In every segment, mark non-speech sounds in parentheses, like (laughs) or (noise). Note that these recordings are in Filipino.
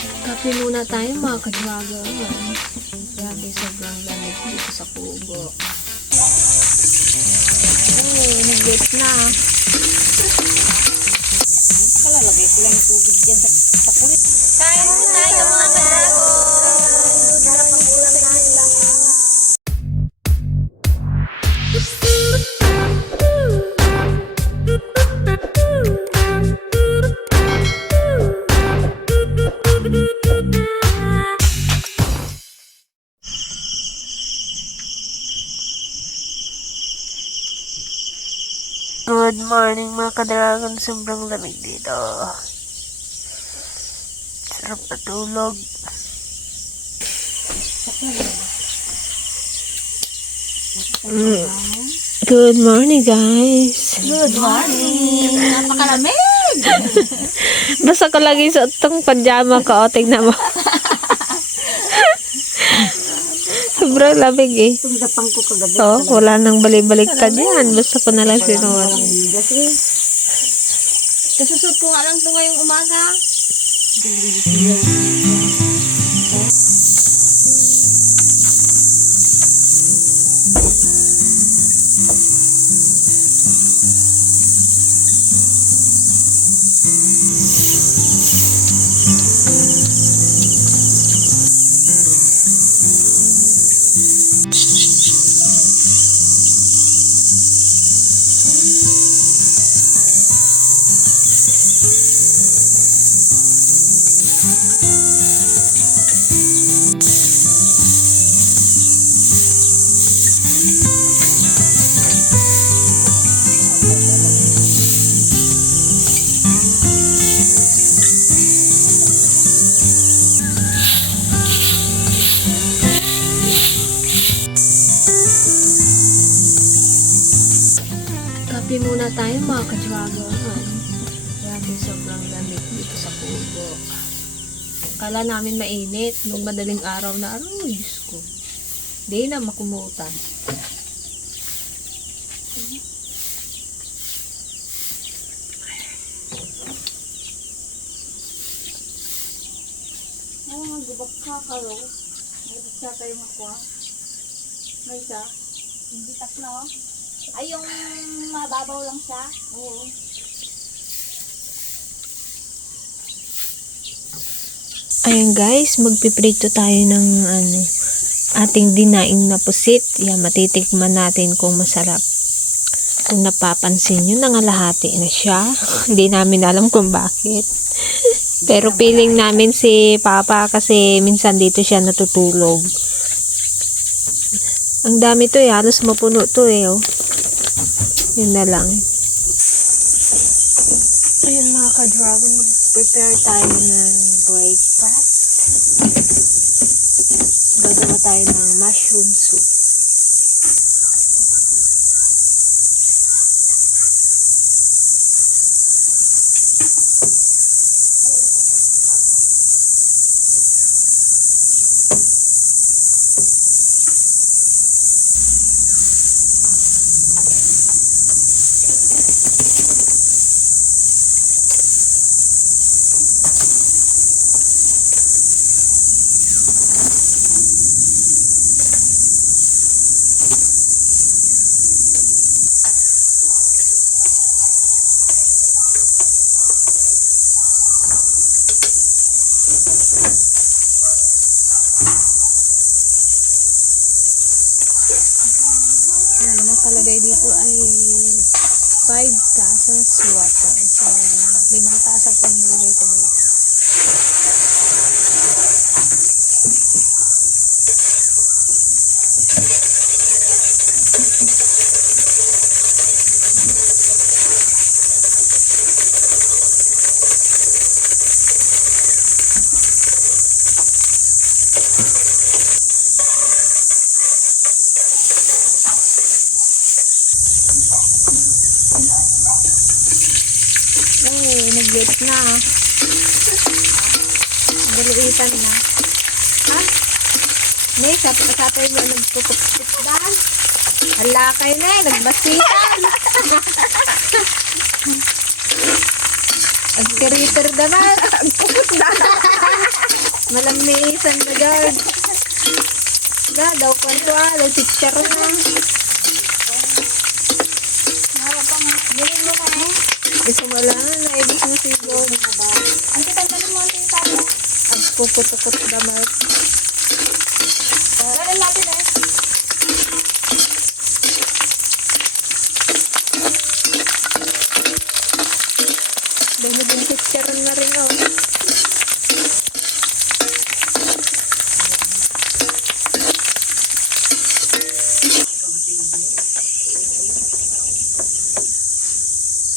Kape muna tayo mga kadwaga. Grabe, sobrang lamig dito sa Pugo. Ay, nag-get na. Kalalagay ko lang tubig Good morning mga kadragon. Sobrang lamig dito. Sarap patulog. Mm. Good morning, guys. Good morning! Napakalamig! (laughs) Basta ko lagi sa itong pajama ko. O, tignan mo. (laughs) Sobrang lamig eh. Itong dapang ko kagabi. Oh, wala nang balik-balik ka dyan. Basta ko na lang sinuot. Kasi, kasusot ko nga lang ito ngayong umaga. Kape muna tayo mga kadwago. Grabe, sobrang lamig dito sa Pugo. Kala namin mainit nung madaling araw na araw. Diyos ko. Di na makumutan. Oo, oh, gubak ka karo. Gubak ka kayo makuha. May isa? Hindi tatlo. Ay, yung mababaw lang siya? Oo. Ayan guys, magpiprito tayo ng ano, ating dinaing na pusit. Yan, matitikman natin kung masarap. Kung napapansin nyo, nangalahati na siya. (laughs) Hindi namin alam kung bakit. (laughs) Pero feeling namin si Papa kasi minsan dito siya natutulog. Ang dami to eh, halos mapuno to eh. Oh. Yun na lang. Ayun mga ka-dragon, mag-prepare tayo ng breakfast. Gagawa tayo ng mushroom soup. Ang nakalagay dito ay 5 tasas water. So, limang tasa po nilagay ko dito. Ay, nag-get na. Galuitan na. Ha? May, sabi mo nagpupukpuk dahil. Hala kayo na eh, nagbasitan. Nagkiriter naman. Pupuk (laughs) na. Malamisan na dyan. Da, daw kwanto ah. Daw teacher na. Harap pa Gawin mo kami. Isa wala na. Naibig mo sigod. Ang titanggalin mo ang tintalo. Ang puputukot damar. Gawin natin eh. Daw naging teacher na rin oh.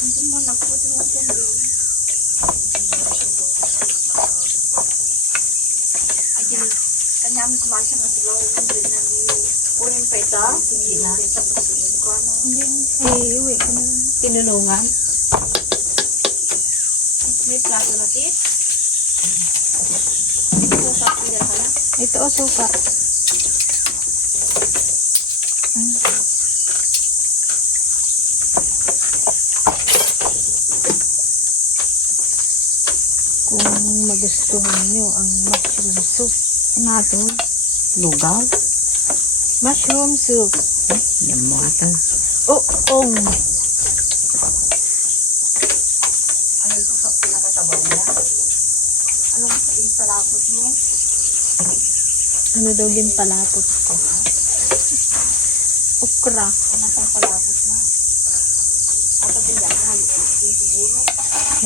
Hindi mo nagputi mo siya doon. Ay, kanyang kumasya nga sila. Hindi na ni... Kunin pa ito. Hindi na. Ay, uwi ko na lang. Tinulungan. May plato na tit. So, tapos ka na. Ito oh, suka. Kung magustuhan nyo ang mushroom soup. Nato. Lugaw. Mushroom soup. Yan mo ito. Oh, oh. Ano ito sa pinakatabaw niya? Anong paging palapot mo? Ano daw din palapot ko? Okra. Ano pang palapot na? At ang pinyan, halit siguro.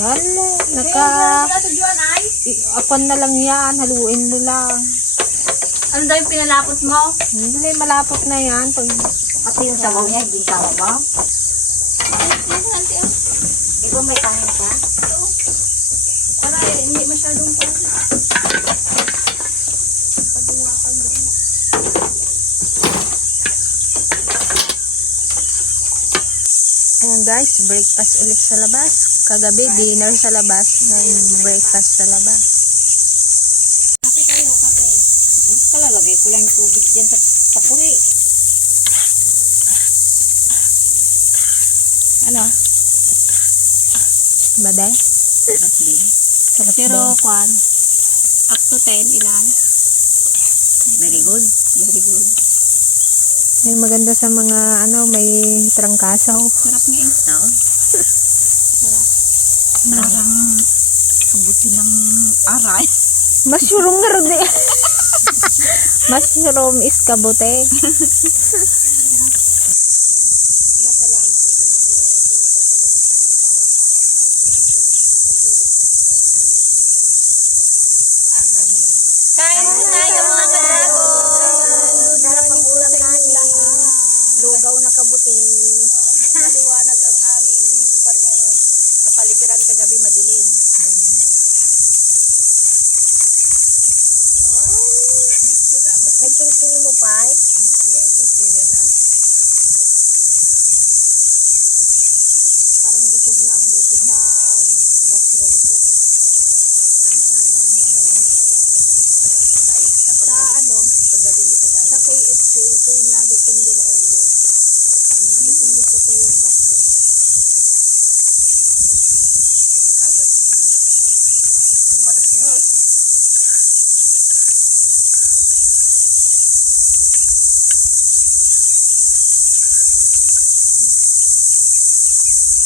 Wala. Naka... Akon na lang yan. Haluin mo lang. Ano daw yung pinalapot mo? Hindi, malapot na yan. Pag Pati yung sabaw niya, hindi tama ba? Di ba may kanin ka? Para eh, hindi masyadong pa. Pagbuwakan doon. Ayan guys, breakfast ulit sa labas. Kagabi, dinner sa labas. Ngayon, breakfast sa labas. Kape kayo, kape. Hmm? Kalalagay ko lang tubig dyan sa tapuri. Ano? Baday? Sarap din. Sarap Pero, din. kwan, up to 10, ilan? Very good. Very good. Yung maganda sa mga, ano, may trangkasaw. Sarap nga eh. Ito. Sarap. Parang abutin ng aray. Mushroom nga rin eh. (laughs) Mushroom is. Amen. Kain po tayo mga kadagon. Sarap ang ulam namin. Lugaw na kabuti. Maliwanag ang aming kwan ngayon. Kapaligiran kagabi madilim. Nagkilkil mo pa eh? Hindi, kilkilin na. Parang busog na ako dito sa mushroom soup. Tama na rin yan. Diet ka pag Sa ano, paggabi hindi ka diet. sa KFC, ito yung lagi kong din-order. Gustong gusto ko yung mushroom soup. Kabad ko na. Umaras yun.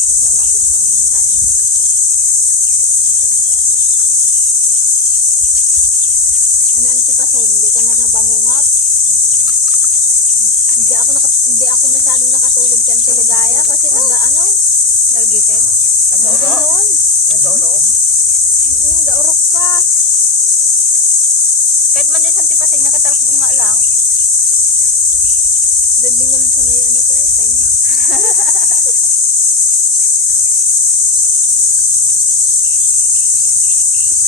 Tikman natin tong daing na pusit. Ng tuligaya. Ano antipasay, hindi ka na nabangungap? Hindi na. Hindi ako naka, hindi ako masyadong Teligaya kasi naga ano? Nalgising? Nag-uro? Noon. Nag-uro? Mm, gaurok ka. Kahit man din sa antipasig, nakatalakbo nga lang. Doon din naman sa may ano ko eh, tayo. (laughs)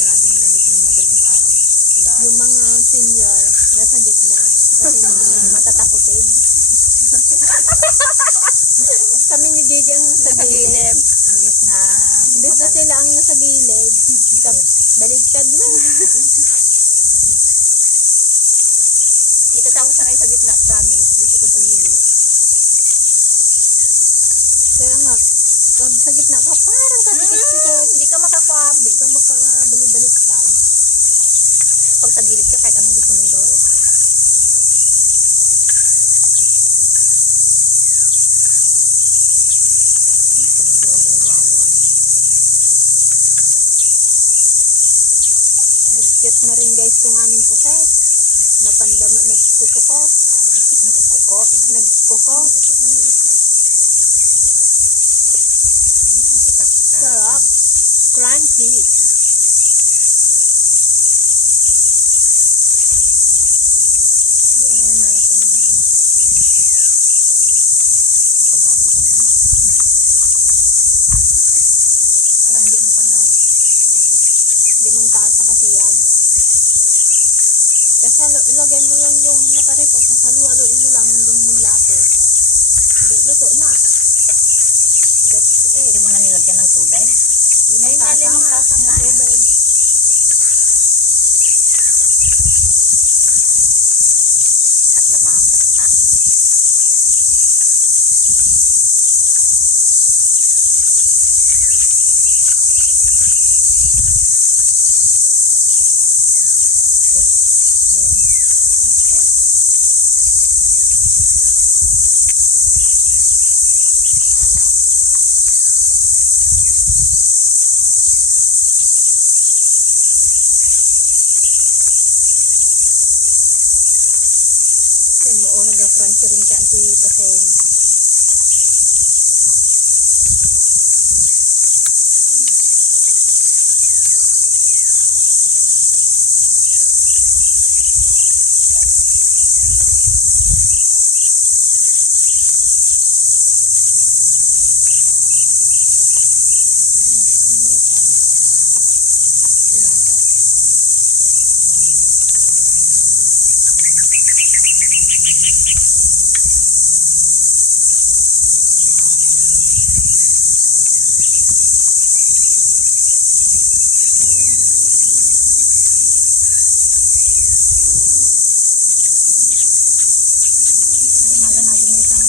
Grabing lamig ng madaling araw. Kudahan. Yung mga senior, nasa gitna. Kasi (laughs) mga matatakutin. (laughs) Kami ni JJ ang nasa gilid. Imbis na Imbes na sila ang nasa gilid. Kap- Baligtad na. Kita sa ako sanay sa gitna, promise. Gusto ko sa gilid. Kaya nga, pag sa gitna ka, parang katikit-tikit. Hindi ka makakwam. Hindi ka makabali-baliktad. pag sa gilid ka, kahit anong gusto mong gawin. Nag-cute na rin guys tong aming puset. Napandama, nagkutukot. Nagkukot. Nagkukot. Sarap. Crunchy. Hindi ako marathon naman. Parang hindi mo pa na. Limang tasa kasi yan. Kasi ilagay mo lang yung nakarip o sasaluhaluin mo lang hanggang maglapot. Hindi, luto na. That's it. Hindi mo na nilagyan ng tubig? Limang tasa. Limang tasa na tubig. Tatlo ba ang kasta? Yan mo, oh, nag-crunchy rin ka anti pasen. Umaga na din isang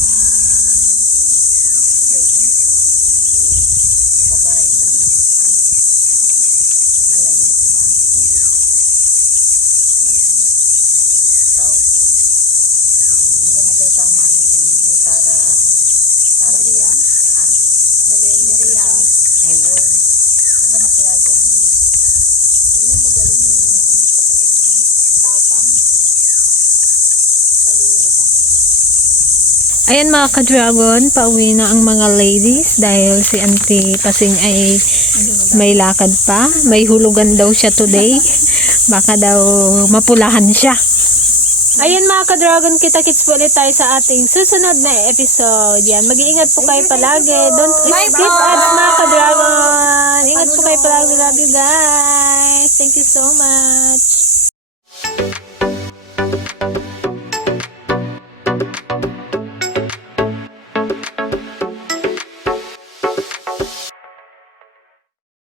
raven. Ang babae ng kan. Alay na ba? Sao. Iba natin sa Mali yan. Ni Sara. Sara ba Mariam? yan? Ha? Meriam. Ay, wo. Iba natin lagi yan. Ganyan magaling yun, no? Mm, kagaling yan. Tapang. Talino pa. Ayan mga ka-dragon, pauwi na ang mga ladies dahil si Auntie Pasing ay may lakad pa. May hulugan daw siya today. Baka daw mapulahan siya. Ayan mga ka-dragon, kita-kits po ulit tayo sa ating susunod na episode. Yan, mag-iingat po kayo palagi. Don't skip ads mga ka-dragon. Ingat po kayo palagi. Love you guys. Thank you so much.